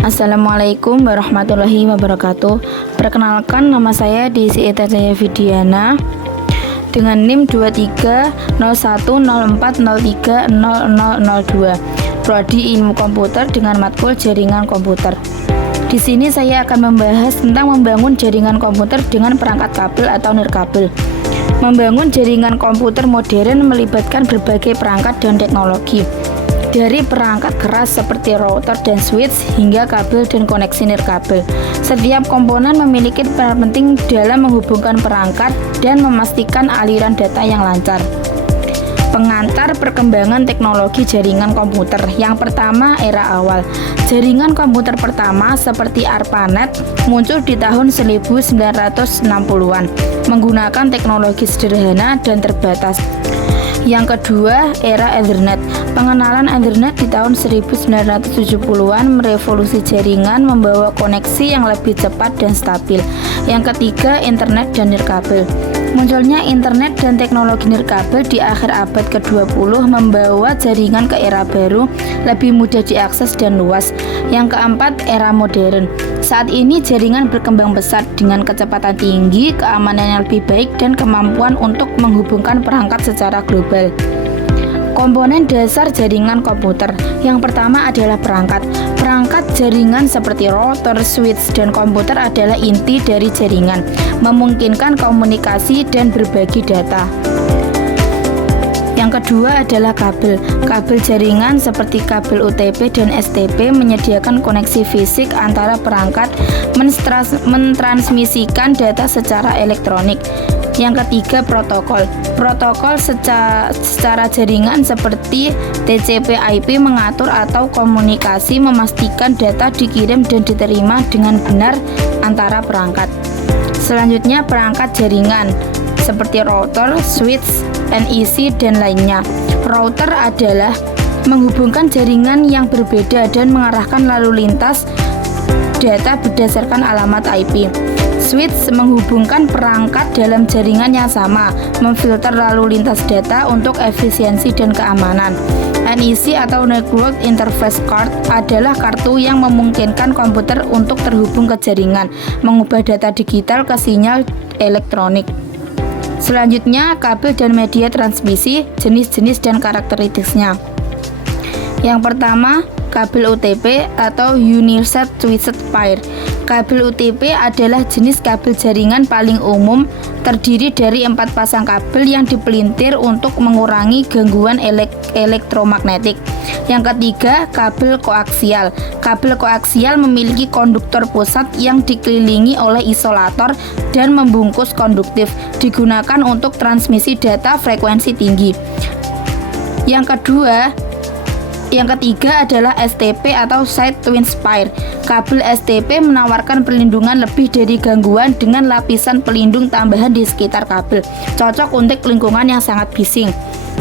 Assalamualaikum warahmatullahi wabarakatuh. Perkenalkan, nama saya Desi Etaja Vidiana dengan NIM 230104030002. Prodi Ilmu Komputer dengan matkul Jaringan Komputer. Di sini saya akan membahas tentang membangun jaringan komputer dengan perangkat kabel atau nirkabel. Membangun jaringan komputer modern melibatkan berbagai perangkat dan teknologi. Dari perangkat keras seperti router dan switch hingga kabel dan koneksi nirkabel. Setiap komponen memiliki peran penting dalam menghubungkan perangkat dan memastikan aliran data yang lancar. Pengantar perkembangan teknologi jaringan komputer. Yang pertama, era awal. Jaringan komputer pertama seperti ARPANET muncul di tahun 1960-an menggunakan teknologi sederhana dan terbatas. Yang kedua, era Ethernet. Pengenalan Ethernet di tahun 1970-an merevolusi jaringan, membawa koneksi yang lebih cepat dan stabil. Yang ketiga, internet dan nirkabel. Munculnya internet dan teknologi nirkabel di akhir abad ke-20 membawa jaringan ke era baru, lebih mudah diakses dan luas. Yang keempat, era modern. Saat ini jaringan berkembang pesat dengan kecepatan tinggi, keamanan yang lebih baik, dan kemampuan untuk menghubungkan perangkat secara global. Komponen dasar jaringan komputer. Yang pertama adalah perangkat. Perangkat jaringan seperti router, switch, dan komputer adalah inti dari jaringan, memungkinkan komunikasi dan berbagi data. Yang kedua adalah kabel. Kabel jaringan seperti kabel UTP dan STP menyediakan koneksi fisik antara perangkat, mentransmisikan data secara elektronik. Yang ketiga, protokol. Protokol secara jaringan seperti TCP/IP mengatur atau komunikasi, memastikan data dikirim dan diterima dengan benar antara perangkat. Selanjutnya, perangkat jaringan seperti router, switch, NIC, dan lainnya. Router adalah menghubungkan jaringan yang berbeda dan mengarahkan lalu lintas data berdasarkan alamat IP. Switch menghubungkan perangkat dalam jaringan yang sama, memfilter lalu lintas data untuk efisiensi dan keamanan. NIC atau Network Interface Card adalah kartu yang memungkinkan komputer untuk terhubung ke jaringan, mengubah data digital ke sinyal elektronik. Selanjutnya, kabel dan media transmisi, jenis-jenis dan karakteristiknya. Yang pertama, kabel UTP atau Universal Twisted Pair. Kabel UTP adalah jenis kabel jaringan paling umum, terdiri dari 4 pasang kabel yang dipelintir untuk mengurangi gangguan elektromagnetik. Yang ketiga, kabel koaksial. Kabel koaksial memiliki konduktor pusat yang dikelilingi oleh isolator dan membungkus konduktif, digunakan untuk transmisi data frekuensi tinggi. Yang ketiga adalah STP atau Side Twin Pair. Kabel STP menawarkan perlindungan lebih dari gangguan dengan lapisan pelindung tambahan di sekitar kabel, cocok untuk lingkungan yang sangat bising.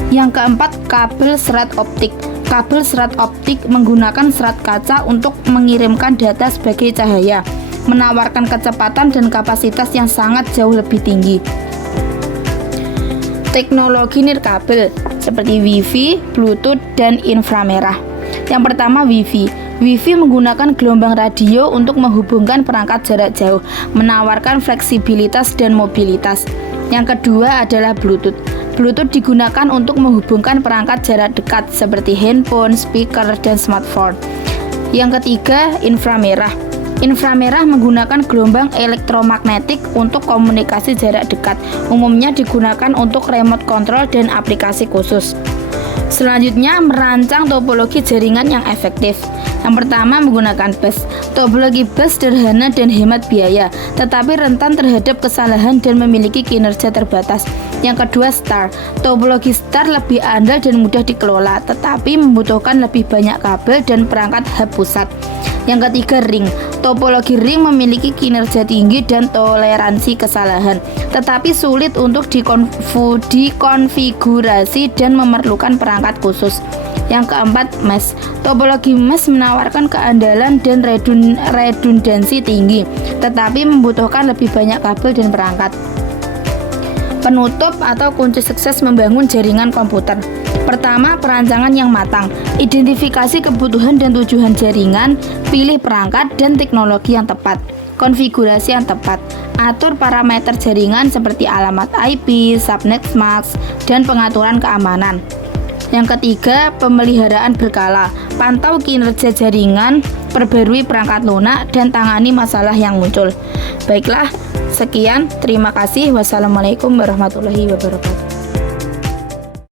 Yang keempat, kabel serat optik. Kabel serat optik menggunakan serat kaca untuk mengirimkan data sebagai cahaya, menawarkan kecepatan dan kapasitas yang sangat jauh lebih tinggi. Teknologi nirkabel seperti Wi-Fi, Bluetooth, dan inframerah. Yang pertama, Wi-Fi. Wi-Fi menggunakan gelombang radio untuk menghubungkan perangkat jarak jauh, menawarkan fleksibilitas dan mobilitas. Yang kedua adalah Bluetooth. Bluetooth digunakan untuk menghubungkan perangkat jarak dekat seperti handphone, speaker, dan smartphone. Yang ketiga, inframerah. Inframerah menggunakan gelombang elektromagnetik untuk komunikasi jarak dekat, umumnya digunakan untuk remote control dan aplikasi khusus. Selanjutnya, merancang topologi jaringan yang efektif. Yang pertama, menggunakan bus. Topologi bus sederhana dan hemat biaya, tetapi rentan terhadap kesalahan dan memiliki kinerja terbatas. Yang kedua, star. Topologi star lebih andal dan mudah dikelola, tetapi membutuhkan lebih banyak kabel dan perangkat hub pusat. Yang ketiga, ring. Topologi ring memiliki kinerja tinggi dan toleransi kesalahan, tetapi sulit untuk dikonfigurasi dan memerlukan perangkat khusus. Yang keempat, mesh. Topologi mesh menawarkan keandalan dan redundansi tinggi, tetapi membutuhkan lebih banyak kabel dan perangkat. Penutup atau kunci sukses membangun jaringan komputer. Pertama, perancangan yang matang. Identifikasi kebutuhan dan tujuan jaringan, pilih perangkat dan teknologi yang tepat, konfigurasi yang tepat, atur parameter jaringan seperti alamat IP, subnet mask, dan pengaturan keamanan. Yang ketiga, pemeliharaan berkala. Pantau kinerja jaringan, perbarui perangkat lunak, dan tangani masalah yang muncul. Baiklah, sekian. Terima kasih. Wassalamualaikum warahmatullahi wabarakatuh.